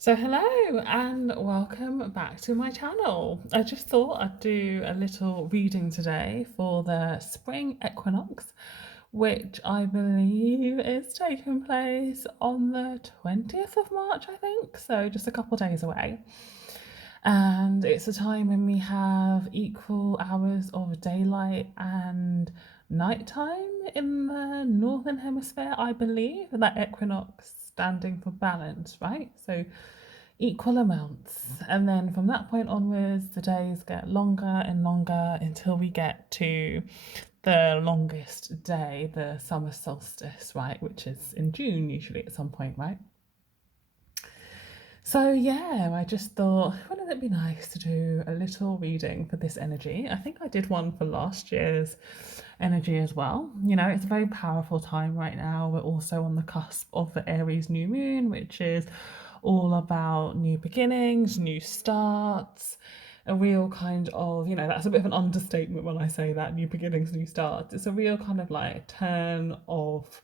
So hello and welcome back to my channel. I just thought I'd do a little reading today for the spring equinox, which I believe is taking place on the 20th of March, I think, so just a couple days away. And it's a time when we have equal hours of daylight and nighttime in the northern hemisphere, I believe. And that equinox standing for balance, right? So equal amounts. And then from that point onwards, the days get longer and longer until we get to the longest day, the summer solstice, right? Which is in June, usually at some point, right? So, yeah, I just thought, wouldn't it be nice to do a little reading for this energy? I think I did one for last year's energy as well. You know, it's a very powerful time right now. We're also on the cusp of the Aries new moon, which is all about new beginnings, new starts, a real kind of, that's a bit of an understatement when I say that, new beginnings, new starts. It's a real kind of like turn of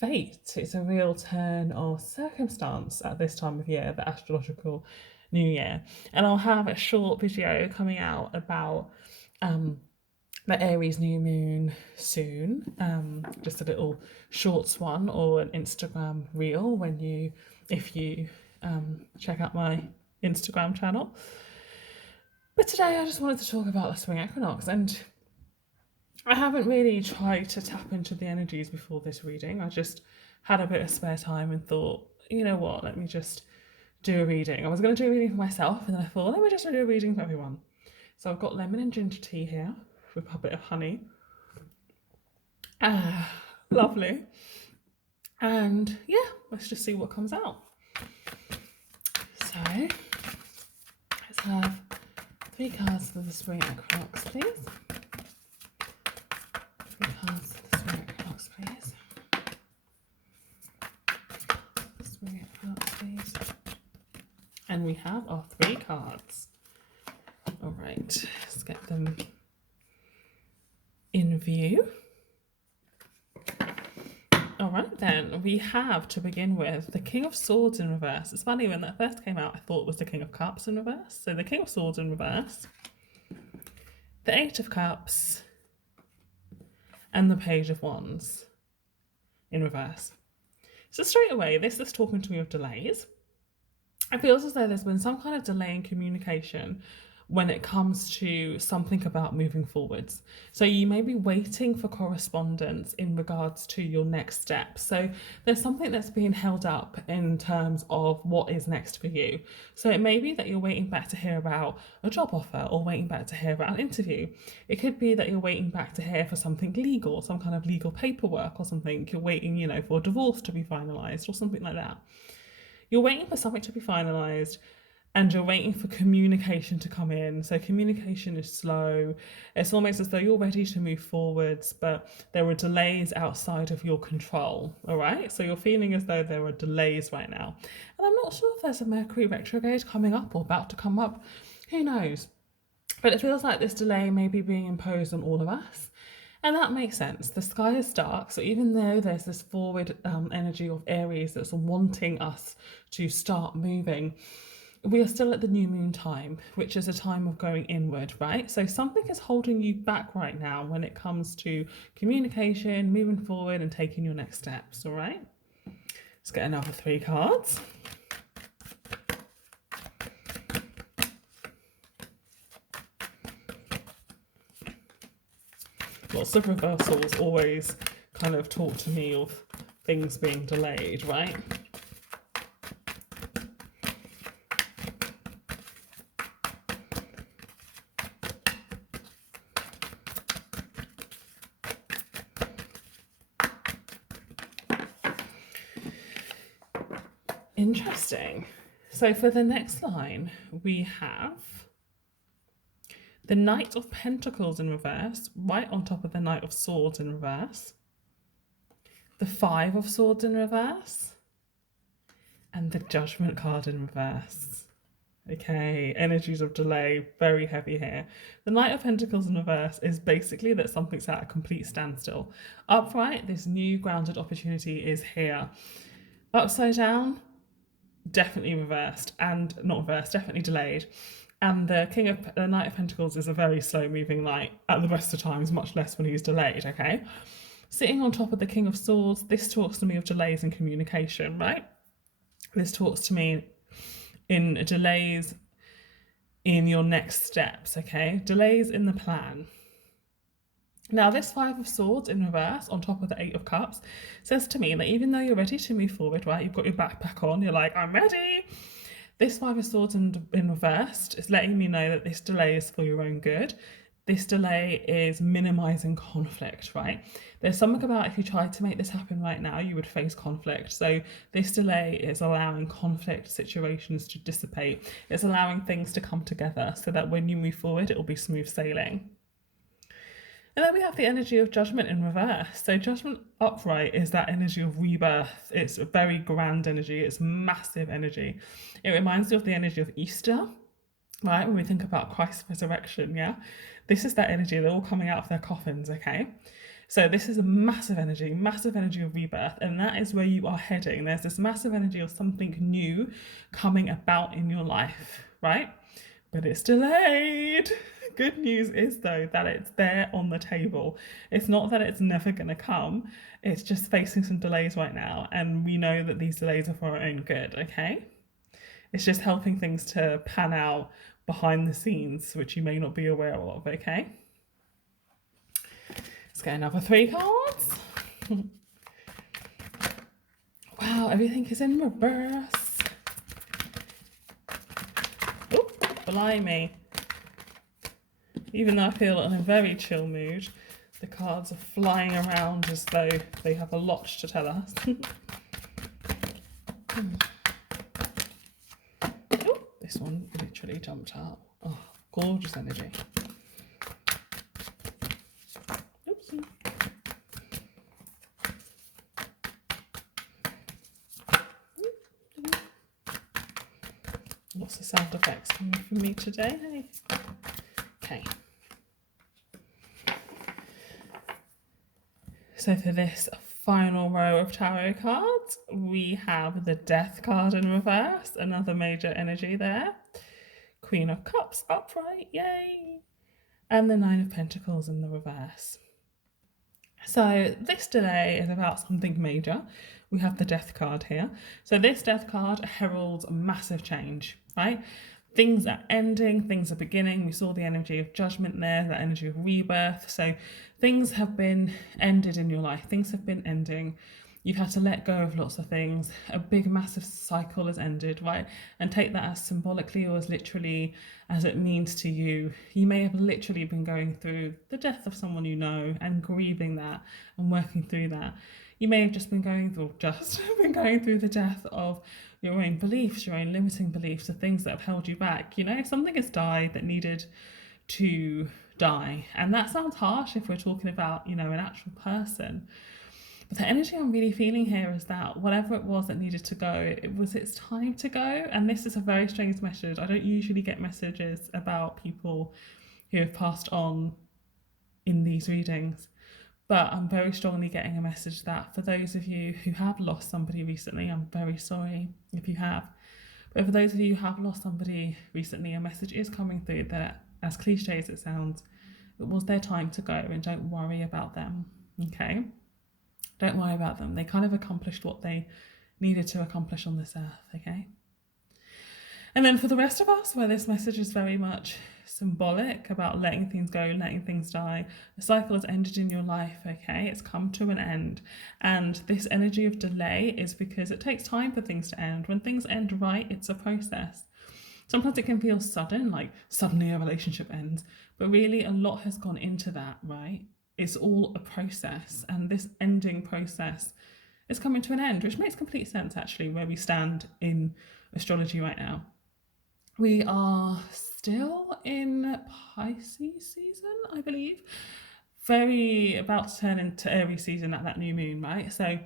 fate. It's a real turn of circumstance at this time of year, the astrological new year. And I'll have a short video coming out about the Aries new moon soon. Just a little shorts one or an Instagram reel if you check out my Instagram channel. But today I just wanted to talk about the spring equinox, and I haven't really tried to tap into the energies before this reading. I just had a bit of spare time and thought, you know what, let me just do a reading. I was going to do a reading for myself, and then I thought, let me just do a reading for everyone. So I've got lemon and ginger tea here with a bit of honey. Ah, lovely. And yeah, let's just see what comes out. So let's have 3 cards for the spring equinox, please. 3 cards for the spring equinox, please. Spring equinox, please. And we have our 3 cards. All right, let's get them in view. All right, then we have to begin with the King of Swords in reverse. It's funny, when that first came out, I thought it was the King of Cups in reverse. So the King of Swords in reverse, the Eight of Cups, and the Page of Wands in reverse. So straight away, this is talking to me of delays. It feels as though there's been some kind of delay in communication when it comes to something about moving forwards. So you may be waiting for correspondence in regards to your next step. So there's something that's being held up in terms of what is next for you. So it may be that you're waiting back to hear about a job offer or waiting back to hear about an interview. It could be that you're waiting back to hear for something legal, some kind of legal paperwork or something. You're waiting, for a divorce to be finalised or something like that. You're waiting for something to be finalised, and you're waiting for communication to come in. So communication is slow. It's almost as though you're ready to move forwards, but there are delays outside of your control. All right. So you're feeling as though there are delays right now. And I'm not sure if there's a Mercury retrograde coming up or about to come up. Who knows? But it feels like this delay may be being imposed on all of us. And that makes sense. The sky is dark, so even though there's this forward energy of Aries that's wanting us to start moving, we are still at the new moon time, which is a time of going inward, right? So something is holding you back right now when it comes to communication, moving forward, and taking your next steps, all right? Let's get another 3 cards. Lots of reversals always kind of talk to me of things being delayed, right? Interesting. So for the next line, we have the Knight of Pentacles in reverse, right on top of the Knight of Swords in reverse, the 5 of Swords in reverse, and the Judgment card in reverse. Okay, energies of delay, very heavy here. The Knight of Pentacles in reverse is basically that something's at a complete standstill. Upright, this new grounded opportunity is here. Upside down, definitely reversed, and not reversed, definitely delayed. And the Knight of Pentacles is a very slow moving light at the best of times, much less when he's delayed, okay? Sitting on top of the King of Swords, this talks to me of delays in communication, right? This talks to me in delays in your next steps, okay? Delays in the plan. Now, this Five of Swords in reverse on top of the Eight of Cups says to me that even though you're ready to move forward, right, you've got your backpack on, you're like, I'm ready. This Five of Swords in reversed is letting me know that this delay is for your own good. This delay is minimizing conflict, right? There's something about if you tried to make this happen right now, you would face conflict. So this delay is allowing conflict situations to dissipate. It's allowing things to come together so that when you move forward, it will be smooth sailing. And then we have the energy of Judgment in reverse. So Judgment upright is that energy of rebirth. It's a very grand energy. It's massive energy. It reminds you of the energy of Easter, right? When we think about Christ's resurrection, yeah? This is that energy. They're all coming out of their coffins, okay? So this is a massive energy of rebirth. And that is where you are heading. There's this massive energy of something new coming about in your life, right? But it's delayed. Good news is, though, that it's there on the table. It's not that it's never going to come. It's just facing some delays right now. And we know that these delays are for our own good, okay? It's just helping things to pan out behind the scenes, which you may not be aware of, okay? Let's get another 3 cards. Wow, everything is in reverse. Oh, blimey. Even though I feel in a very chill mood, the cards are flying around as though they have a lot to tell us. Oh, this one literally jumped out. Oh, gorgeous energy. Oopsie. Lots of sound effects coming from me today, hey? Okay. So for this final row of tarot cards, we have the Death card in reverse, another major energy there. Queen of Cups upright, yay! And the Nine of Pentacles in the reverse. So this delay is about something major. We have the Death card here. So this Death card heralds massive change, right? Things are ending, things are beginning. We saw the energy of Judgment there, that energy of rebirth. So things have been ended in your life. Things have been ending. You've had to let go of lots of things. A big, massive cycle has ended, right? And take that as symbolically or as literally as it means to you. You may have literally been going through the death of someone you know and grieving that and working through that. You may have just been going through the death of your own beliefs, your own limiting beliefs, the things that have held you back. You know, something has died that needed to die. And that sounds harsh if we're talking about, you know, an actual person. But the energy I'm really feeling here is that whatever it was that needed to go, it's time to go. And this is a very strange message. I don't usually get messages about people who have passed on in these readings. But I'm very strongly getting a message that for those of you who have lost somebody recently, I'm very sorry if you have. But for those of you who have lost somebody recently, a message is coming through that, as cliche as it sounds, it was their time to go and don't worry about them, okay? Don't worry about them. They kind of accomplished what they needed to accomplish on this earth, okay? And then for the rest of us, where this message is very much symbolic about letting things go, letting things die, the cycle has ended in your life, okay? It's come to an end. And this energy of delay is because it takes time for things to end. When things end right, it's a process. Sometimes it can feel sudden, like suddenly a relationship ends, but really a lot has gone into that, right? It's all a process, and this ending process is coming to an end, which makes complete sense actually where we stand in astrology right now. We are still in Pisces season, I believe. Very about to turn into Aries season at that new moon, right? So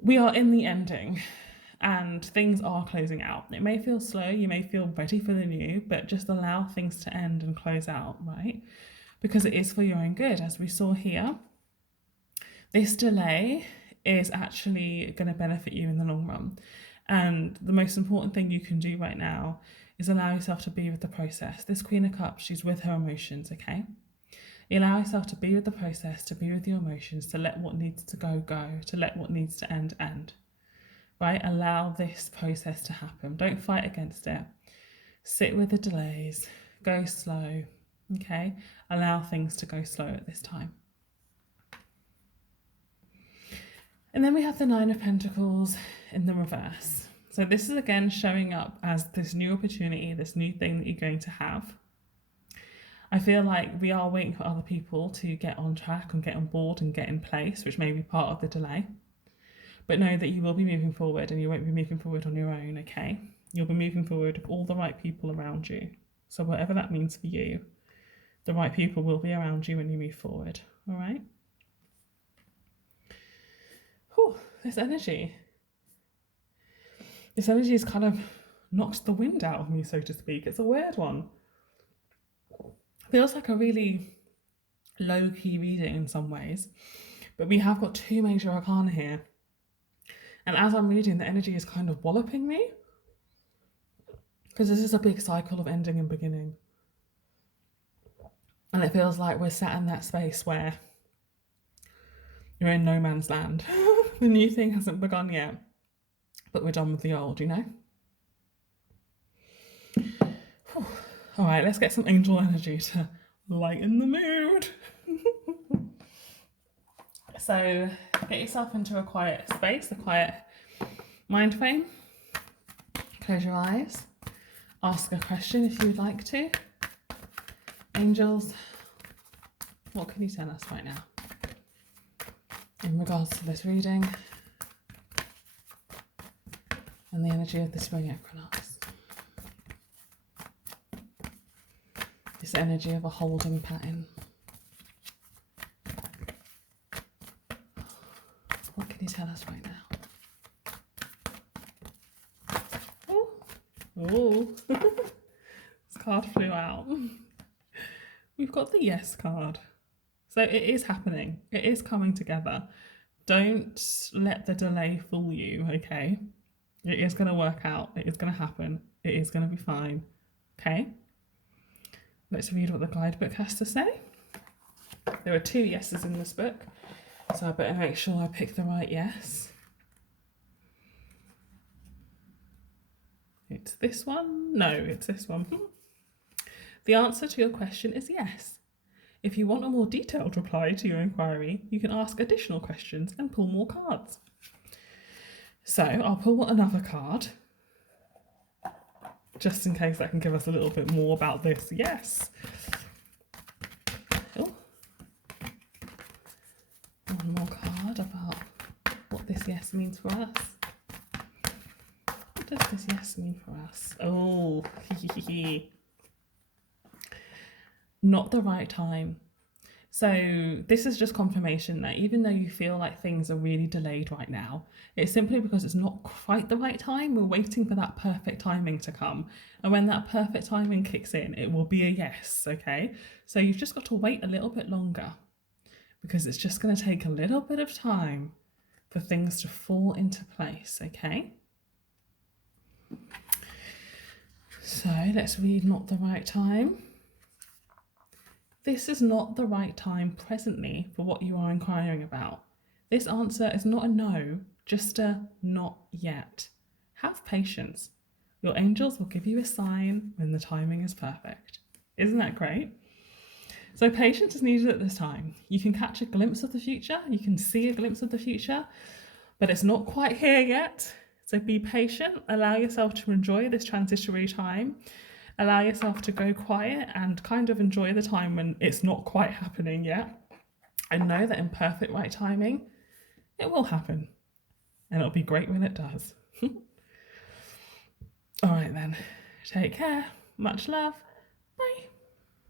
we are in the ending and things are closing out. It may feel slow, you may feel ready for the new, but just allow things to end and close out, right? Because it is for your own good. As we saw here, this delay is actually going to benefit you in the long run. And the most important thing you can do right now is allow yourself to be with the process. This Queen of Cups, she's with her emotions, okay? You allow yourself to be with the process, to be with your emotions, to let what needs to go, to let what needs to end, right? Allow this process to happen. Don't fight against it. Sit with the delays, go slow, okay? Allow things to go slow at this time. And then we have the Nine of Pentacles in the reverse. So this is again showing up as this new opportunity, this new thing that you're going to have. I feel like we are waiting for other people to get on track and get on board and get in place, which may be part of the delay. But know that you will be moving forward, and you won't be moving forward on your own, okay? You'll be moving forward with all the right people around you. So whatever that means for you, the right people will be around you when you move forward, all right? Whew, this energy has kind of knocked the wind out of me, so to speak. It's a weird one. Feels like a really low-key reading in some ways, but we have got two major arcana here. And as I'm reading, the energy is kind of walloping me, because this is a big cycle of ending and beginning. And it feels like we're sat in that space where you're in no man's land. The new thing hasn't begun yet, but we're done with the old, you know? Whew. All right, let's get some angel energy to lighten the mood. So get yourself into a quiet space, a quiet mind frame. Close your eyes. Ask a question if you would like to. Angels, what can you tell us right now in regards to this reading and the energy of the spring equinox? This energy of a holding pattern. What can you tell us right now? Oh, this card flew out. We've got the yes card. So it is happening. It is coming together. Don't let the delay fool you, okay? It is going to work out. It is going to happen. It is going to be fine, okay? Let's read what the guidebook has to say. There are 2 yeses in this book, so I better make sure I pick the right yes. It's this one? No, it's this one. The answer to your question is yes. If you want a more detailed reply to your inquiry, you can ask additional questions and pull more cards. So I'll pull another card, just in case that can give us a little bit more about this yes. Oh. One more card about what this yes means for us. What does this yes mean for us? Oh, not the right time. So this is just confirmation that even though you feel like things are really delayed right now, it's simply because it's not quite the right time. We're waiting for that perfect timing to come. And when that perfect timing kicks in, it will be a yes, okay? So you've just got to wait a little bit longer, because it's just going to take a little bit of time for things to fall into place, okay? So let's read not the right time. This is not the right time presently for what you are inquiring about. This answer is not a no, just a not yet. Have patience. Your angels will give you a sign when the timing is perfect. Isn't that great? So patience is needed at this time. You can catch a glimpse of the future. You can see a glimpse of the future, but it's not quite here yet. So be patient. Allow yourself to enjoy this transitory time. Allow yourself to go quiet and kind of enjoy the time when it's not quite happening yet. And know that in perfect right timing, it will happen. And it'll be great when it does. All right then. Take care. Much love. Bye.